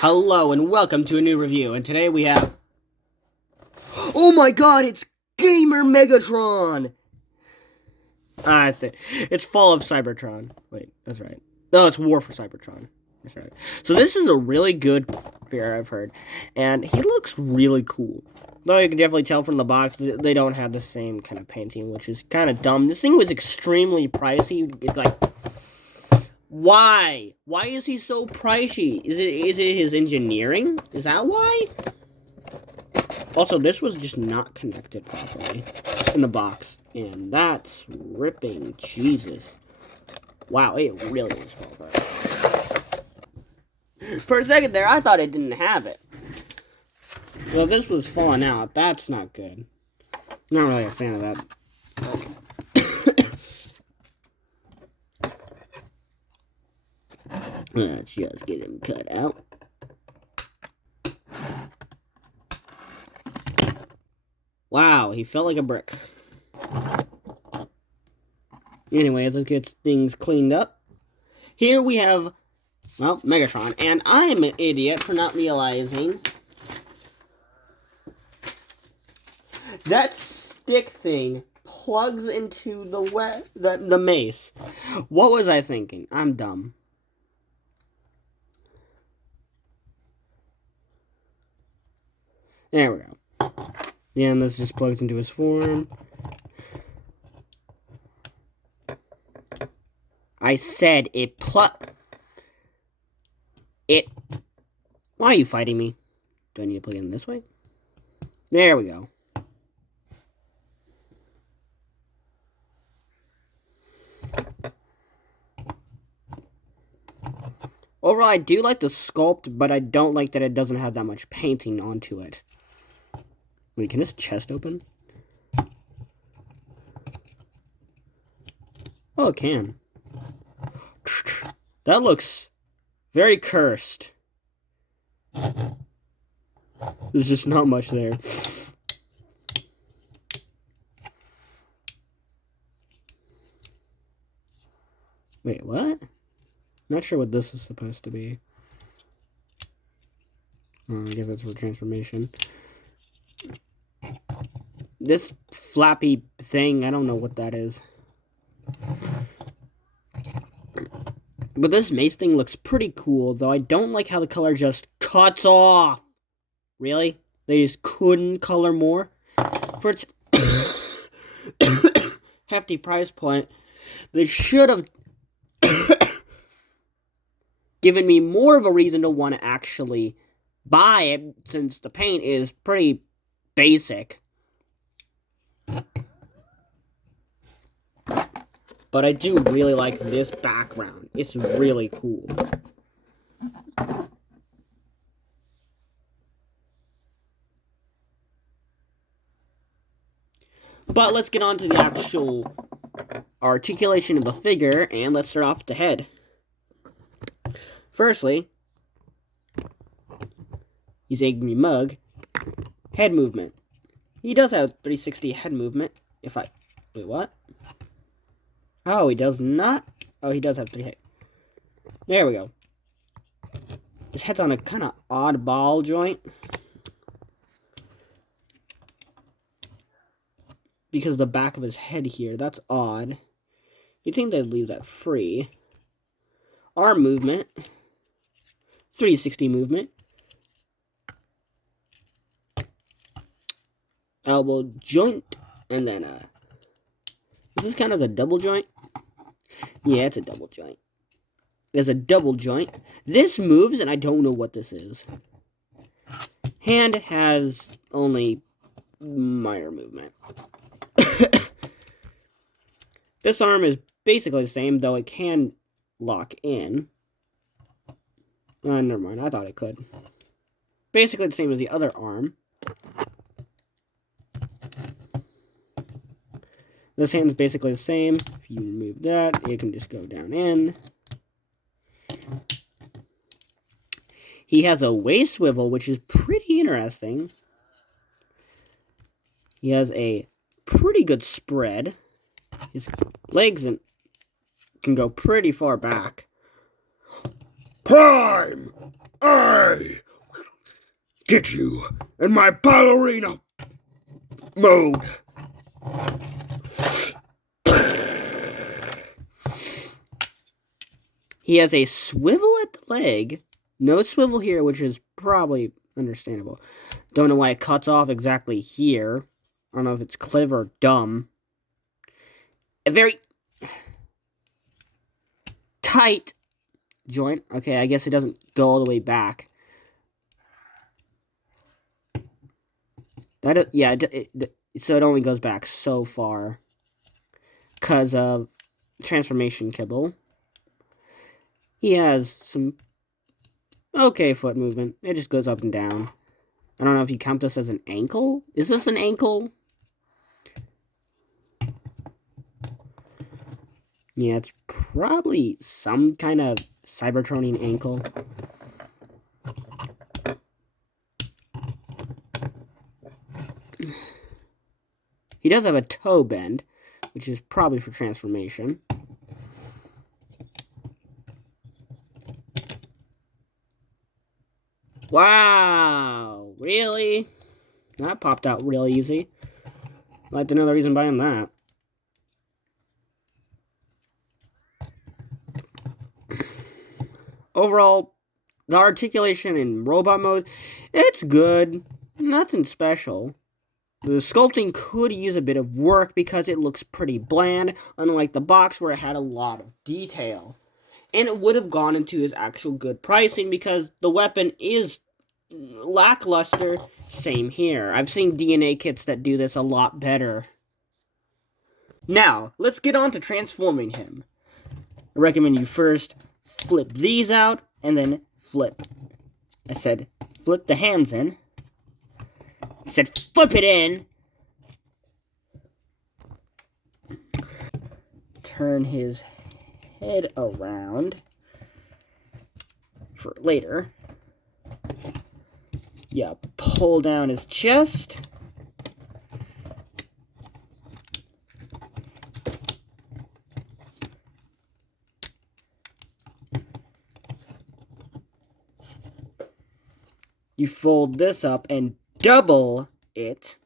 Hello and welcome to a new review, and today we have... Oh my god, it's Gamer Megatron! That's it. It's Fall of Cybertron. Wait, that's right. No, it's War for Cybertron. That's right. So this is a really good figure, I've heard, and he looks really cool. Though you can definitely tell from the box, they don't have the same kind of painting, which is kind of dumb. This thing was extremely pricey. It's like... Why? Why is he so pricey? Is it his engineering? Is that why? Also, this was just not connected properly in the box. And that's ripping. Jesus. Wow, it really is fall apart. For a second there, I thought it didn't have it. Well, this was falling out. That's not good. Not really a fan of that. Okay. Let's just get him cut out. Wow, he felt like a brick. Anyways, let's get things cleaned up. Here we have, well, Megatron. And I'm an idiot for not realizing that stick thing plugs into the mace. What was I thinking? I'm dumb. There we go. Yeah, and this just plugs into his form. I said it Why are you fighting me? Do I need to plug it in this way? There we go. Overall, I do like the sculpt, but I don't like that it doesn't have that much painting onto it. Wait, can this chest open? Oh, it can. That looks very cursed. There's just not much there. Wait, what? Not sure what this is supposed to be. Oh, I guess that's for transformation. This flappy thing, I don't know what that is. But this mace thing looks pretty cool, though I don't like how the color just cuts off. Really? They just couldn't color more? For its hefty price point, they should have given me more of a reason to want to actually buy it, since the paint is pretty basic. But I do really like this background. It's really cool. But let's get on to the actual articulation of the figure, and let's start off with the head. Firstly, he's a green mug. Head movement. He does have 360 head movement. Wait, what? Oh, he does not. Oh, he does have 3 head. There we go. His head's on a kind of odd ball joint. Because the back of his head here, that's odd. You'd think they'd leave that free. Arm movement. 360 movement. Elbow joint. And then, does this count as a double joint? Yeah, it's a double joint. There's a double joint. This moves, and I don't know what this is. Hand has only minor movement. This arm is basically the same, though it can lock in. Never mind, I thought it could. Basically the same as the other arm. This hand is basically the same. If you remove that, it can just go down in. He has a waist swivel, which is pretty interesting. He has a pretty good spread. His legs can go pretty far back. Prime! I get you in my ballerina mode. He has a swivel at the leg. No swivel here, which is probably understandable. Don't know why it cuts off exactly here. I don't know if it's clever or dumb. A very tight joint. Okay, I guess it doesn't go all the way back. So it only goes back so far because of transformation kibble. He has some okay foot movement. It just goes up and down. I don't know if you count this as an ankle. Is this an ankle? Yeah, it's probably some kind of Cybertronian ankle. He does have a toe bend, which is probably for transformation. Wow, really? That popped out real easy. I'd like to know the reason behind that. Overall, the articulation in robot mode, it's good. Nothing special. The sculpting could use a bit of work because it looks pretty bland, unlike the box where it had a lot of detail. And it would have gone into his actual good pricing because the weapon is lackluster. Same here. I've seen DNA kits that do this a lot better. Now, let's get on to transforming him. I recommend you first flip these out and then flip. I said flip the hands in. I said flip it in. Turn his head around for later. Yeah, pull down his chest. You fold this up and double it.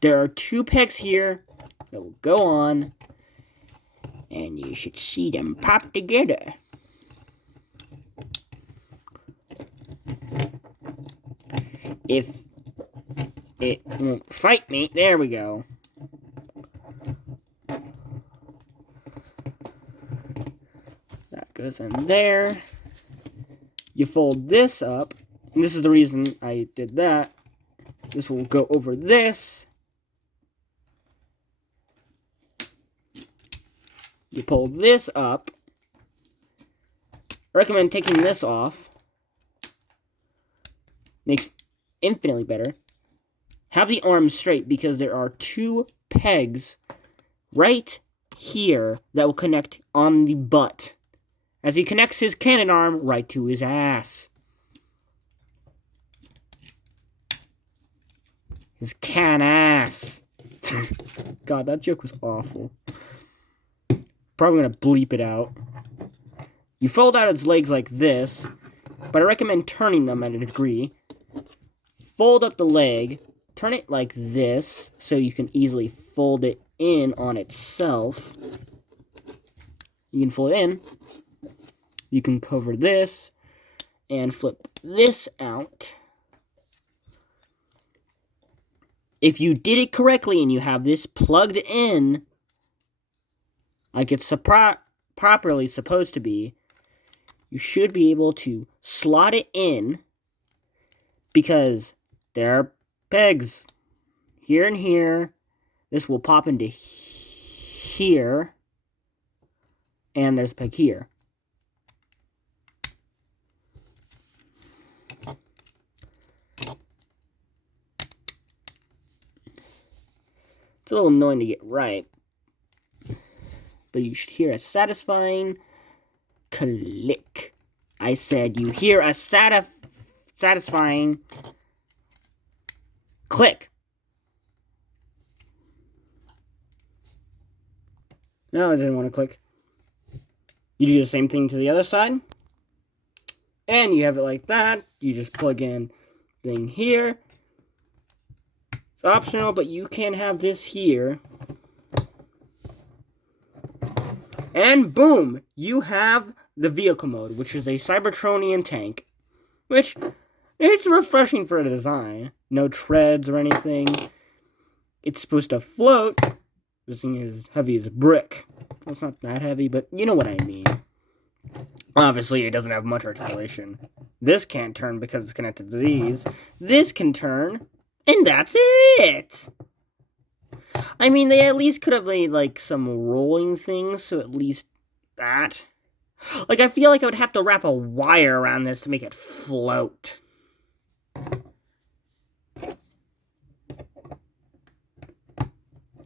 There are 2 pegs here that will go on, and you should see them pop together. If it won't fight me, there we go. That goes in there. You fold this up, and this is the reason I did that. This will go over this. You pull this up. I recommend taking this off. Makes infinitely better. Have the arms straight because there are 2 pegs right here that will connect on the butt as he connects his cannon arm right to his ass. His can ass. God, that joke was awful. Probably gonna bleep it out. You fold out its legs like this, but I recommend turning them at a degree. Fold up the leg, turn it like this, so you can easily fold it in on itself. You can fold it in. You can cover this, and flip this out. If you did it correctly and you have this plugged in, like it's properly supposed to be, you should be able to slot it in because there are pegs here and here. This will pop into here, and there's a peg here. It's a little annoying to get right, but you should hear a satisfying click. I said you hear a satisfying click. No, I didn't want to click. You do the same thing to the other side. And you have it like that. You just plug in thing here. It's optional, but you can have this here. And boom, you have the vehicle mode, which is a Cybertronian tank. Which, it's refreshing for the design. No treads or anything. It's supposed to float. This thing is heavy as a brick. It's not that heavy, but you know what I mean. Obviously, it doesn't have much articulation. This can't turn because it's connected to these. This can turn, and that's it! I mean, they at least could have made, like, some rolling things, so at least that. Like, I feel like I would have to wrap a wire around this to make it float.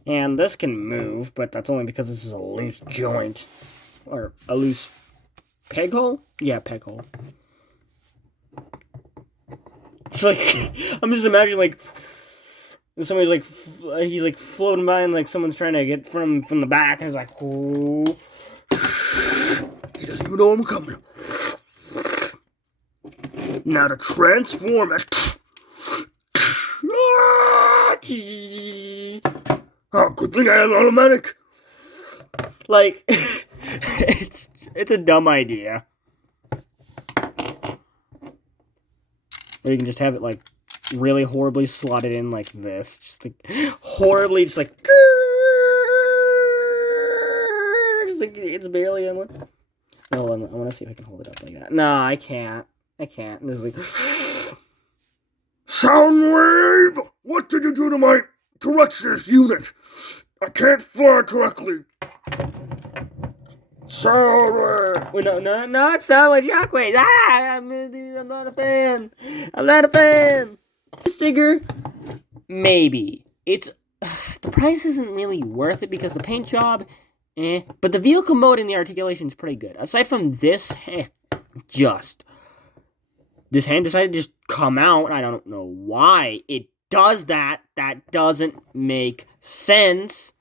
And this can move, but that's only because this is a loose joint. Or a loose peg hole? Yeah, peg hole. It's like, I'm just imagining, like, somebody's like, he's like floating by and like someone's trying to get from the back and he's like, oh. He doesn't even know I'm coming. Now to transform it. Oh, good thing I had automatic. Like, it's a dumb idea. Or you can just have it like really horribly slotted in like this. Just like horribly just like it's barely in. No, I want to see if I can hold it up like that. No, I can't. I can't. This is like Soundwave! What did you do to my directions unit? I can't fly correctly. Soundwave! Wait, no, it's Soundwave Shockwave. Ah, I'm not a fan. I'm not a fan. This figure, maybe. It's the price isn't really worth it because the paint job, but the vehicle mode and the articulation is pretty good. Aside from this, this hand decided to just come out. I don't know why it does that. That doesn't make sense.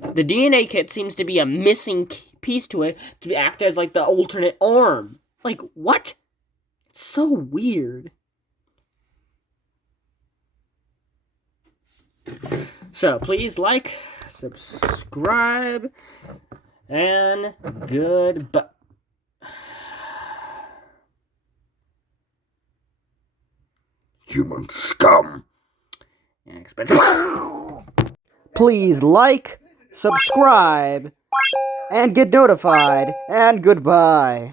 The DNA kit seems to be a missing piece to it to act as like the alternate arm. Like, what? It's so weird. So, please like, subscribe, and goodbye. Human scum. Please like, subscribe, and get notified, and goodbye.